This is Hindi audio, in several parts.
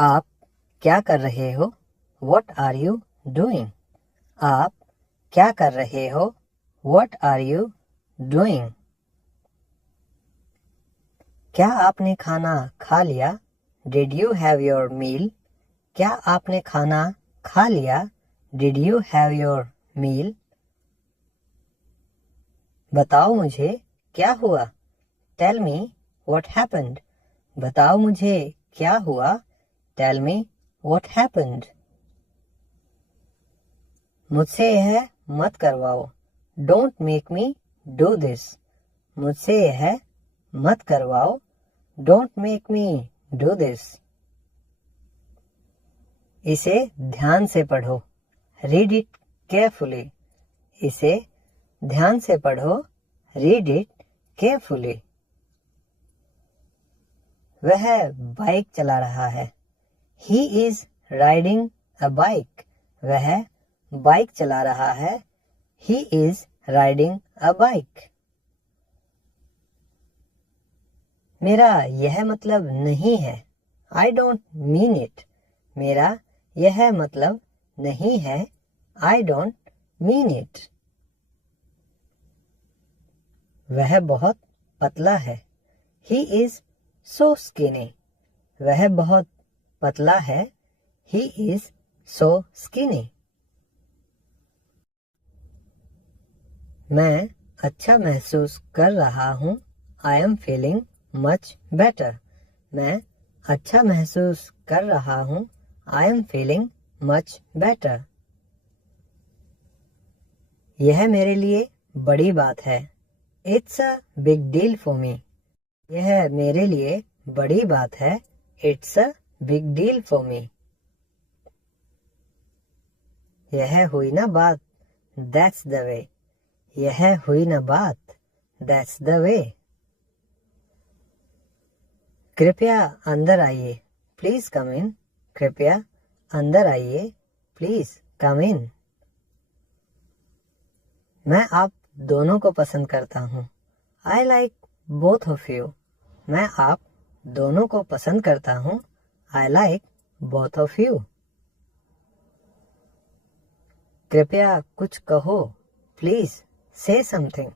आप क्या कर रहे हो? What are you doing? आप क्या कर रहे हो? What are you doing? क्या आपने खाना खा लिया? Did you have your meal? क्या आपने खाना खा लिया? Did you have your meal? बताओ मुझे क्या हुआ? Tell me what happened. बताओ मुझे क्या हुआ? Tell me what happened. मुझसे यह मत करवाओ. Don't make me do this. मुझसे यह मत करवाओ. Don't make me do this. इसे ध्यान से पढ़ो. Read it carefully. इसे ध्यान से पढ़ो. Read it carefully. वह बाइक चला रहा है. He is riding a bike. वह बाइक चला रहा है. He is riding a bike. मेरा यह मतलब नहीं है. I don't mean it. मेरा यह मतलब नहीं है. I don't mean it. वह बहुत पतला है. He is so skinny. वह बहुत पतला है. He is so skinny. मैं अच्छा महसूस कर रहा हूँ. I am feeling much better. मैं अच्छा महसूस कर रहा हूँ. I am feeling much better. यह मेरे लिए बड़ी बात है. It's a big deal for me. यह मेरे लिए बड़ी बात है. It's a big deal for me. यह हुई ना बात. That's the way. यह हुई ना बात. That's the way. कृपया अंदर आइए. Please come in. कृपया अंदर आइए. Please come in. मैं आप दोनों को पसंद करता हूँ. I like both of you. मैं आप दोनों को पसंद करता हूँ. I like both of you. कृपया कुछ कहो. Please say something.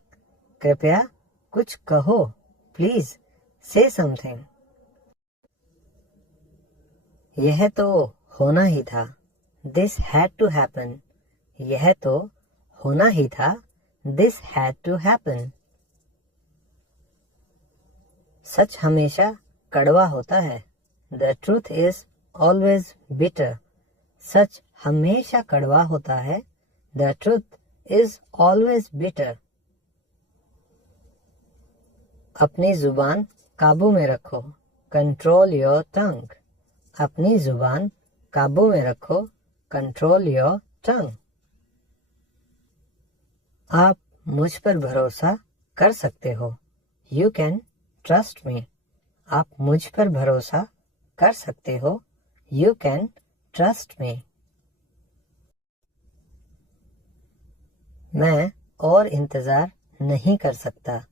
कृपया कुछ कहो. Please say something. यह तो होना ही था. This had to happen. यह तो होना ही था. This had to happen. सच हमेशा कड़वा होता है. The truth is always bitter. सच हमेशा कड़वा होता है. The truth is always bitter. अपनी जुबान काबू में रखो. Control your tongue. अपनी जुबान काबू में रखो. Control your tongue. आप मुझ पर भरोसा कर सकते हो. You can trust me. आप मुझ पर भरोसा कर सकते हो. You can trust me. मैं और इंतज़ार नहीं कर सकता.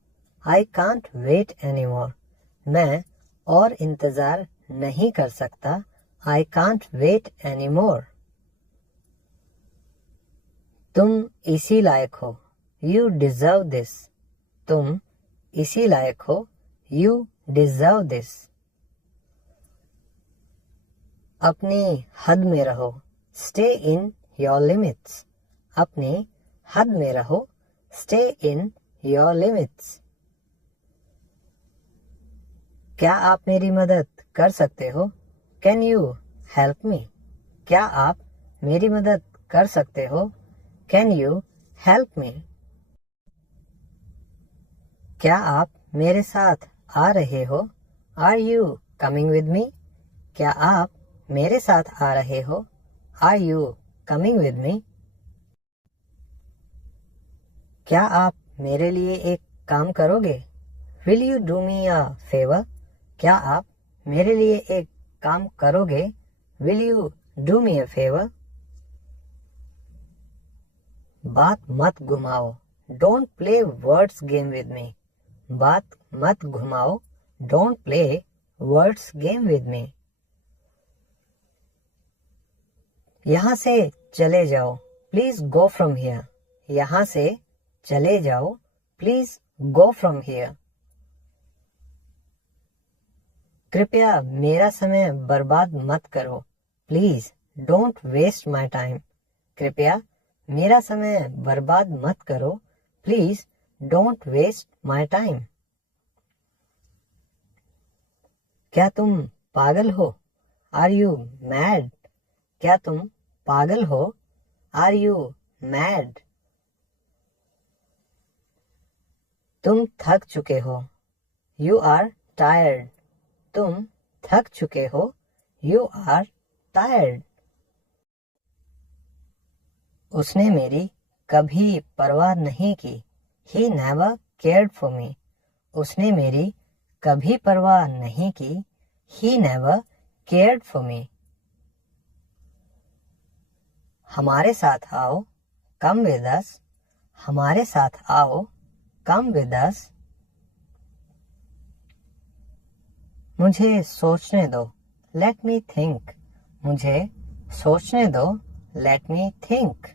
I can't wait anymore. मैं और इंतज़ार नहीं कर सकता. I can't wait anymore. तुम इसी लायक हो. You deserve this. तुम इसी लायक हो. You deserve this. अपनी हद में रहो. Stay in your limits. अपनी हद में रहो. Stay in your limits. क्या आप मेरी मदद कर सकते हो? Can you help me? क्या आप मेरी मदद कर सकते हो? Can you help me? क्या आप मेरे साथ आ रहे हो? Are you coming with me? क्या आप मेरे साथ आ रहे हो? Are you coming with me? क्या आप मेरे लिए एक काम करोगे? Will you do me a favor? क्या आप मेरे लिए एक काम करोगे? Will you do me a favor? बात मत घुमाओ. Don't play words game with me. बात मत घुमाओ. Don't play words game with me. यहाँ से चले जाओ, प्लीज गो फ्रॉम हियर। यहाँ से चले जाओ, प्लीज गो फ्रॉम हियर। कृपया मेरा समय बर्बाद मत करो, please don't waste my time. कृपया मेरा समय बर्बाद मत करो, please don't waste my time. क्या तुम पागल हो? Are you mad? क्या तुम पागल हो? Are you mad? तुम थक चुके हो, यू आर टायर्ड। तुम थक चुके हो, यू आर टायर्ड। उसने मेरी कभी परवाह नहीं की, he never cared for me. उसने मेरी कभी परवाह नहीं की, he never cared for me. हमारे साथ आओ, कम विद अस। हमारे साथ आओ, कम विद अस। मुझे सोचने दो, लेट मी थिंक। मुझे सोचने दो, लेट मी थिंक।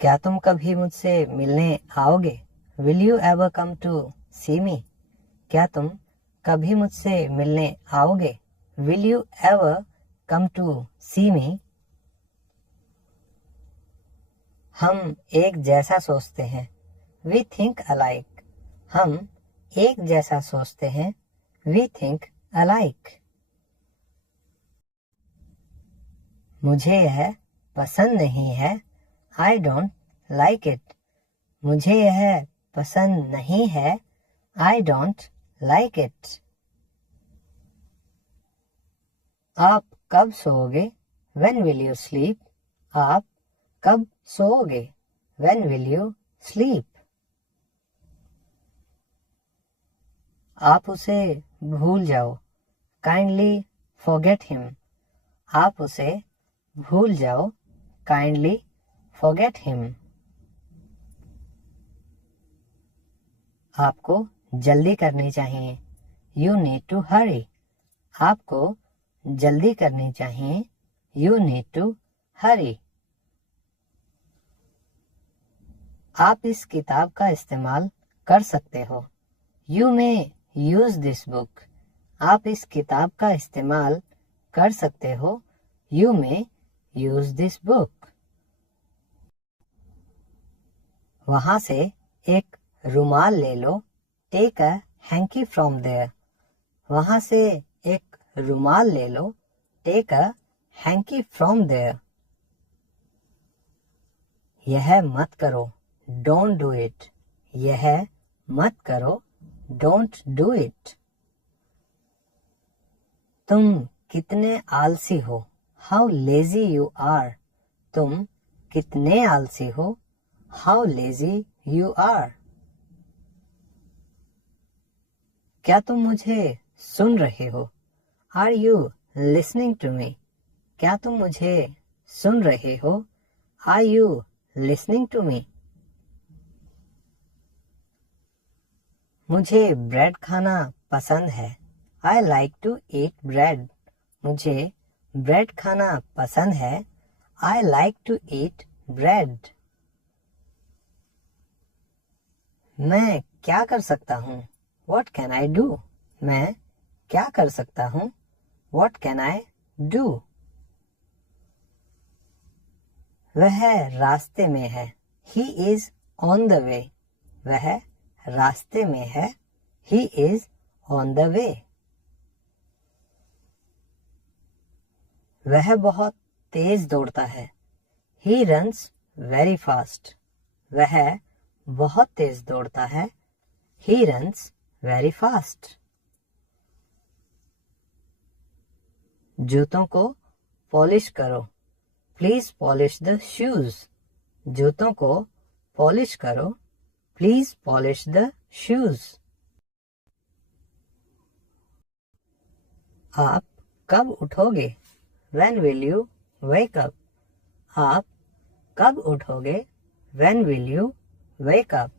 क्या तुम कभी मुझसे मिलने आओगे? Will you ever come to see me? क्या तुम कभी मुझसे मिलने आओगे? Will you ever come to see me? हम एक जैसा सोचते हैं, वी थिंक अलाइक। हम एक जैसा सोचते हैं, वी थिंक अलाइक। मुझे यह पसंद नहीं है, आई डोंट लाइक इट। मुझे यह पसंद नहीं है, आई डोंट लाइक इट। आप कब सोओगे? When will you sleep? आप कब सोओगे? When will you sleep? आप उसे भूल जाओ, काइंडली फॉरगेट हिम। आप उसे भूल जाओ, काइंडली फॉरगेट हिम। आपको जल्दी करनी चाहिए, यू नीड टू हरी। आपको जल्दी करनी चाहिए, यू नीड टू हरी। आप इस किताब का इस्तेमाल कर सकते हो, you may use this book. आप इस किताब का इस्तेमाल कर सकते हो, you may use this book. वहां से एक रुमाल ले लो, take a hanky from there. वहां से एक रुमाल ले लो, take a hanky from there. यह मत करो, डोंट डू इट। यह मत करो, डोंट डू इट। तुम कितने आलसी हो, हाउ लेजी यू आर। तुम कितने आलसी हो, हाउ लेजी यू आर। क्या तुम मुझे सुन रहे हो? Are you listening to me? क्या तुम मुझे सुन रहे हो? Are you listening to me? मुझे ब्रेड खाना पसंद है, I like to eat bread. मुझे ब्रेड खाना पसंद है, I like to eat bread. मैं क्या कर सकता हूँ? What can I do? मैं क्या कर सकता हूँ? What can I do? वह रास्ते में है, He is on the way. वह रास्ते में है, He is on the way. वह बहुत तेज दौड़ता है, He runs very fast. वह बहुत तेज दौड़ता है, He runs very fast. जूतों को पॉलिश करो, प्लीज पॉलिश द शूज। जूतों को पॉलिश करो, प्लीज पॉलिश द शूज। आप कब उठोगे? When will you wake up? आप कब उठोगे? When will you wake up?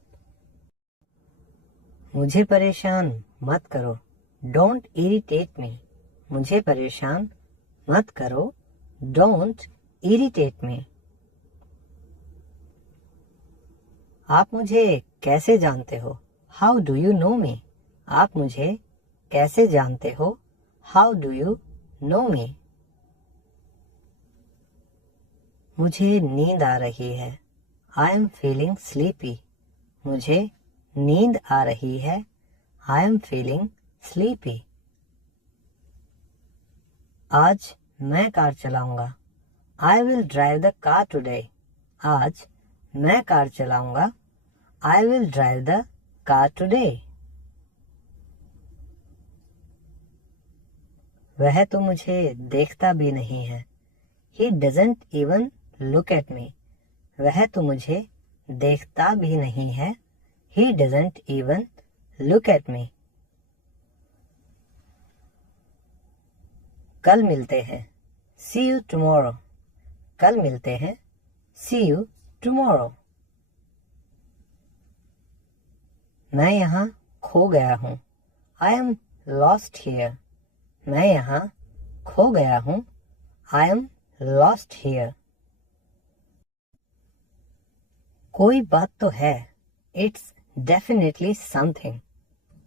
मुझे परेशान मत करो, Don't irritate me. मुझे परेशान मत करो, डोंट इरिटेट मी। आप मुझे कैसे जानते हो, हाउ डू यू नो मी। आप मुझे कैसे जानते हो, हाउ डू यू नो मी। मुझे नींद आ रही है, आई एम फीलिंग स्लीपी। मुझे नींद आ रही है, आई एम फीलिंग स्लीपी। आज मैं कार चलाऊंगा, I will drive the car today. आज मैं कार चलाऊंगा, I will drive the car today. वह तो मुझे देखता भी नहीं है, he doesn't even look at me. वह तो मुझे देखता भी नहीं है, he doesn't even look at me. कल मिलते हैं, सी यू टुमारो। कल मिलते हैं, सी यू टुमारो। मैं यहाँ खो गया हूँ, आई एम लॉस्ट हियर। मैं यहाँ खो गया हूँ, आई एम लॉस्ट हियर। कोई बात तो है, इट्स डेफिनेटली समथिंग।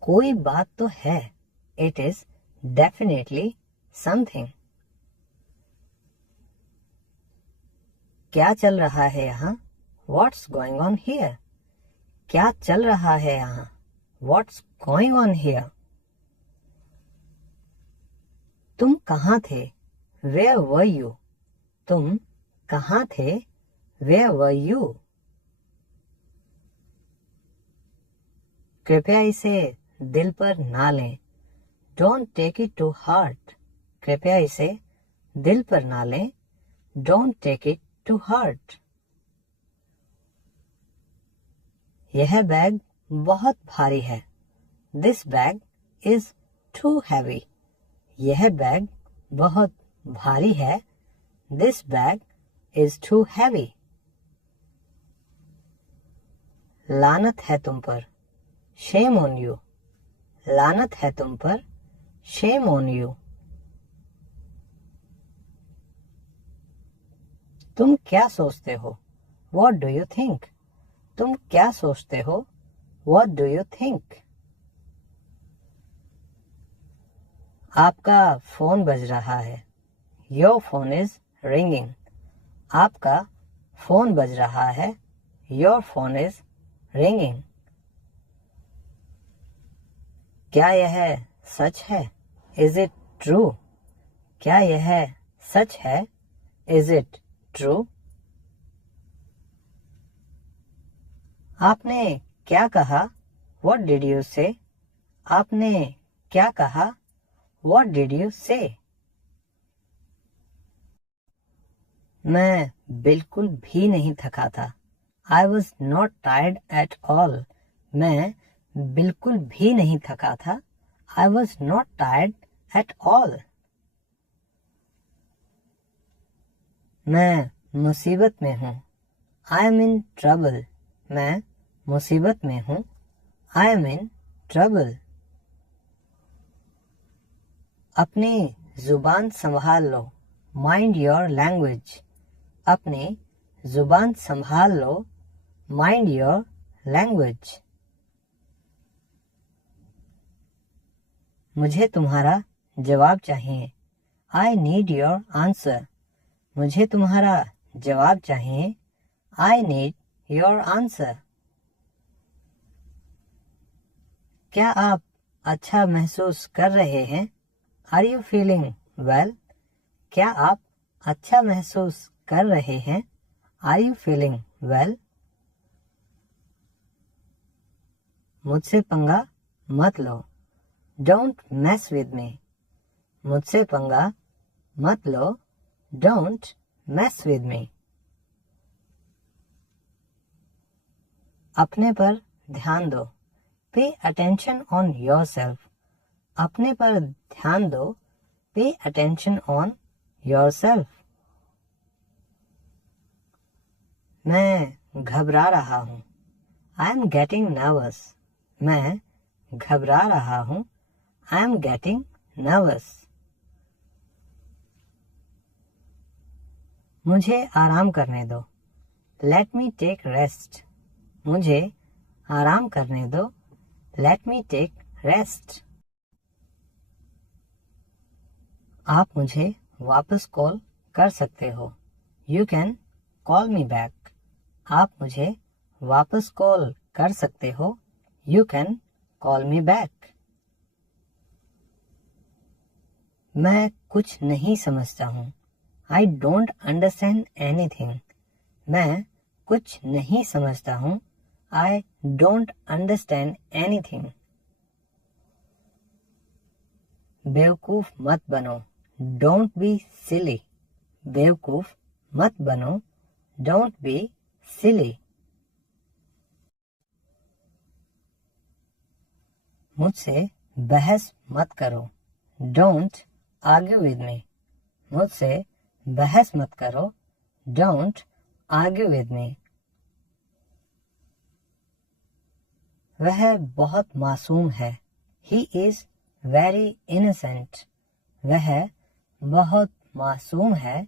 कोई बात तो है, इट इज डेफिनेटली समथिंग। क्या चल रहा है यहाँ, व्हाट्स गोइंग ऑन हियर। क्या चल रहा है यहाँ, व्हाट्स गोइंग ऑन हियर। तुम कहाँ थे, वेयर वर यू। तुम कहाँ थे, वेयर वर यू। कृपया इसे दिल पर ना लें, don't take it to heart. कृपया इसे दिल पर ना लें, don't take it to heart. यह बैग बहुत भारी है, this bag is too heavy. यह बैग बहुत भारी है, this bag is too heavy. लानत है तुम पर, शेम ऑन यू। लानत है तुम पर, शेम ऑन यू। तुम क्या सोचते हो, व्हाट डू यू थिंक। तुम क्या सोचते हो, व्हाट डू यू थिंक। आपका फोन बज रहा है, योर फोन इज रिंगिंग। आपका फोन बज रहा है, योर फोन इज रिंगिंग। क्या यह सच है, इज इट ट्रू। क्या यह सच है, इज इट ट्रू। आपने क्या कहा, व्हाट डिड यू से। आपने क्या कहा, व्हाट डिड यू से। मैं बिल्कुल भी नहीं थका था, I was not tired at all. मैं बिल्कुल भी नहीं थका था, I was not tired at all. मैं मुसीबत में हूँ, आई एम इन ट्रबल। मैं मुसीबत में हूँ, आई एम इन ट्रबल। अपनी जुबान संभाल लो, माइंड योर लैंग्वेज। अपनी जुबान संभाल लो, माइंड योर लैंग्वेज। मुझे तुम्हारा जवाब चाहिए, आई नीड योर आंसर। मुझे तुम्हारा जवाब चाहिए, आई नीड योर आंसर। क्या आप अच्छा महसूस कर रहे हैं, आर यू फीलिंग वेल। क्या आप अच्छा महसूस कर रहे हैं, आर यू फीलिंग वेल। मुझसे पंगा मत लो, डोंट मैस विद मी। मुझसे पंगा मत लो, डोंट मैस विद मी। अपने पर ध्यान दो, पे अटेंशन ऑन योरसेल्फ। अपने पर ध्यान दो, पे अटेंशन ऑन योरसेल्फ। मैं घबरा रहा हूँ, आई एम गेटिंग नर्वस। मैं घबरा रहा हूँ, आई एम गेटिंग नर्वस। मुझे आराम करने दो। Let me take rest. मुझे आराम करने दो। Let me take rest. आप मुझे वापस कॉल कर सकते हो। You can call me back. आप मुझे वापस कॉल कर सकते हो। You can call me back. मैं कुछ नहीं समझता हूँ। I don't understand anything. मैं कुछ नहीं समझता हूँ। I don't understand anything. बेवकूफ मत बनो। Don't be silly. बेवकूफ मत बनो। Don't be silly. मुझसे बहस मत करो। Don't argue with me. मुझसे बहस मत करो। Don't argue with me. वह बहुत मासूम है। He is very innocent. वह बहुत मासूम है।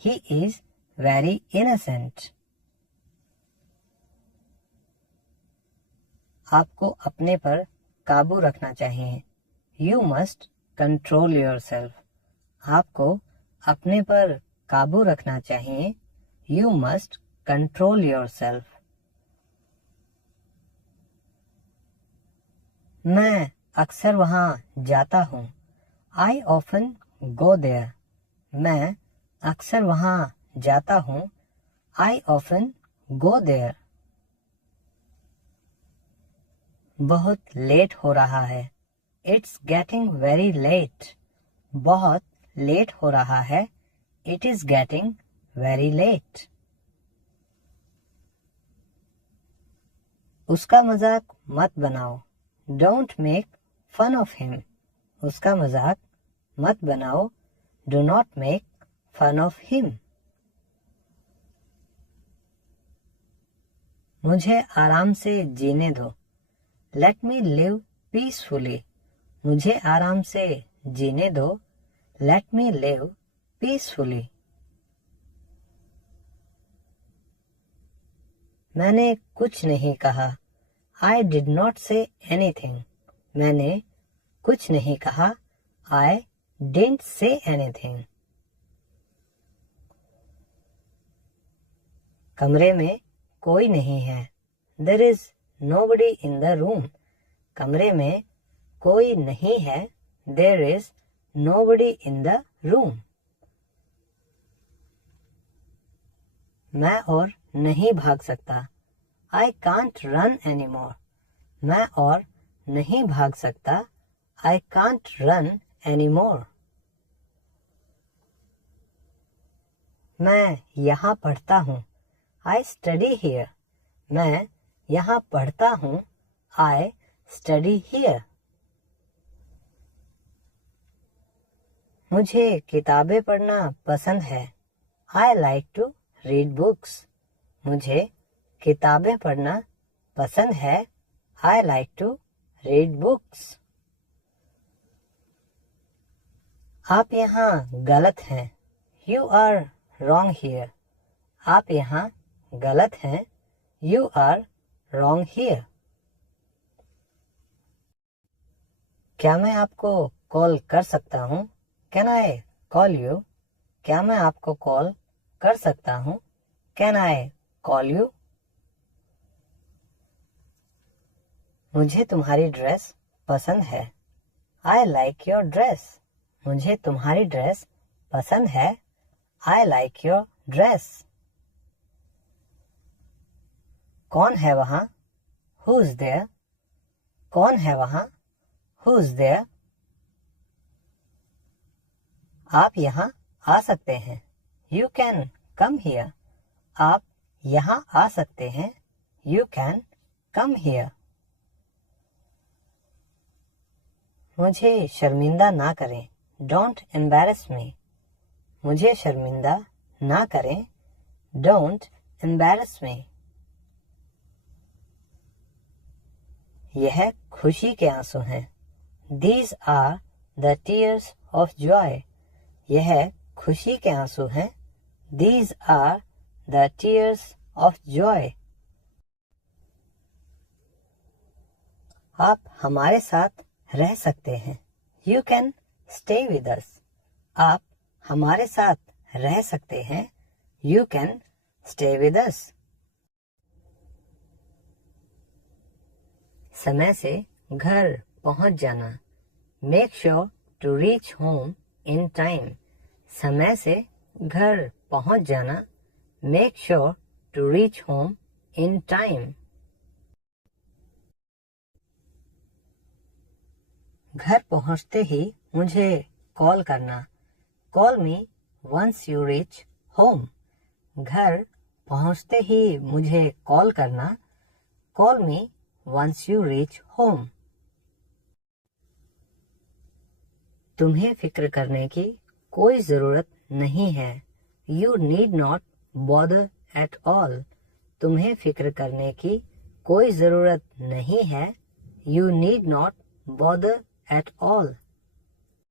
He is very innocent. आपको अपने पर काबू रखना चाहिए। You must control yourself. आपको अपने पर काबू रखना चाहिए। You must control yourself. मैं अक्सर वहाँ जाता हूँ। I often go there. मैं अक्सर वहाँ जाता हूँ। I often go there. बहुत लेट हो रहा है। It's getting very late. बहुत लेट हो रहा है। It is getting very late. उसका मजाक मत बनाओ। Don't make fun of him. उसका मजाक मत बनाओ। Do not make fun of him. मुझे आराम से जीने दो। Let me live peacefully. मुझे आराम से जीने दो। Let me live peacefully. मैंने कुछ नहीं कहा। I did not say anything. मैंने कुछ नहीं कहा। I didn't say anything. कमरे में कोई नहीं है। There is nobody in the room. कमरे में कोई नहीं है। There is nobody in the room. मैं और नहीं भाग सकता। I can't run anymore. मैं और नहीं भाग सकता। I can't run anymore. मैं यहाँ पढ़ता हूँ। I study here. मैं यहाँ पढ़ता हूँ। I study here. मुझे किताबें पढ़ना पसंद है। I like to read books. मुझे किताबें पढ़ना पसंद है। I like to read books. आप यहाँ गलत हैं। You are wrong here. आप यहाँ गलत हैं। You are wrong here. क्या मैं आपको कॉल कर सकता हूँ? Can I call you? क्या मैं आपको कॉल कर सकता हूँ? Can I call you? मुझे तुम्हारी ड्रेस पसंद है। I like your dress. मुझे तुम्हारी ड्रेस पसंद है। I like your dress. कौन है वहाँ? Who's there? कौन है वहाँ? Who's there? आप यहाँ आ सकते हैं। You can come here. आप यहाँ आ सकते हैं। You can come here. मुझे शर्मिंदा ना करें। Don't embarrass me. मुझे शर्मिंदा ना करें। Don't embarrass me. यह खुशी के आंसू हैं। These are the tears of joy. यह खुशी के आंसू हैं। These are the tears of joy. आप हमारे साथ रह सकते हैं. You can stay with us. आप हमारे साथ रह सकते हैं. You can stay with us. समय से घर पहुंच जाना. Make sure to reach home in time. समय से घर पहुंच जाना. Make sure to reach home in time. घर पहुंचते ही मुझे कॉल करना. Call me once you reach home. घर पहुंचते ही मुझे कॉल करना. Call me once you reach home. तुम्हें फिक्र करने की कोई ज़रूरत नहीं है. You need not bother at all. तुम्हें फिक्र करने की कोई ज़रूरत नहीं है. You need not bother at all.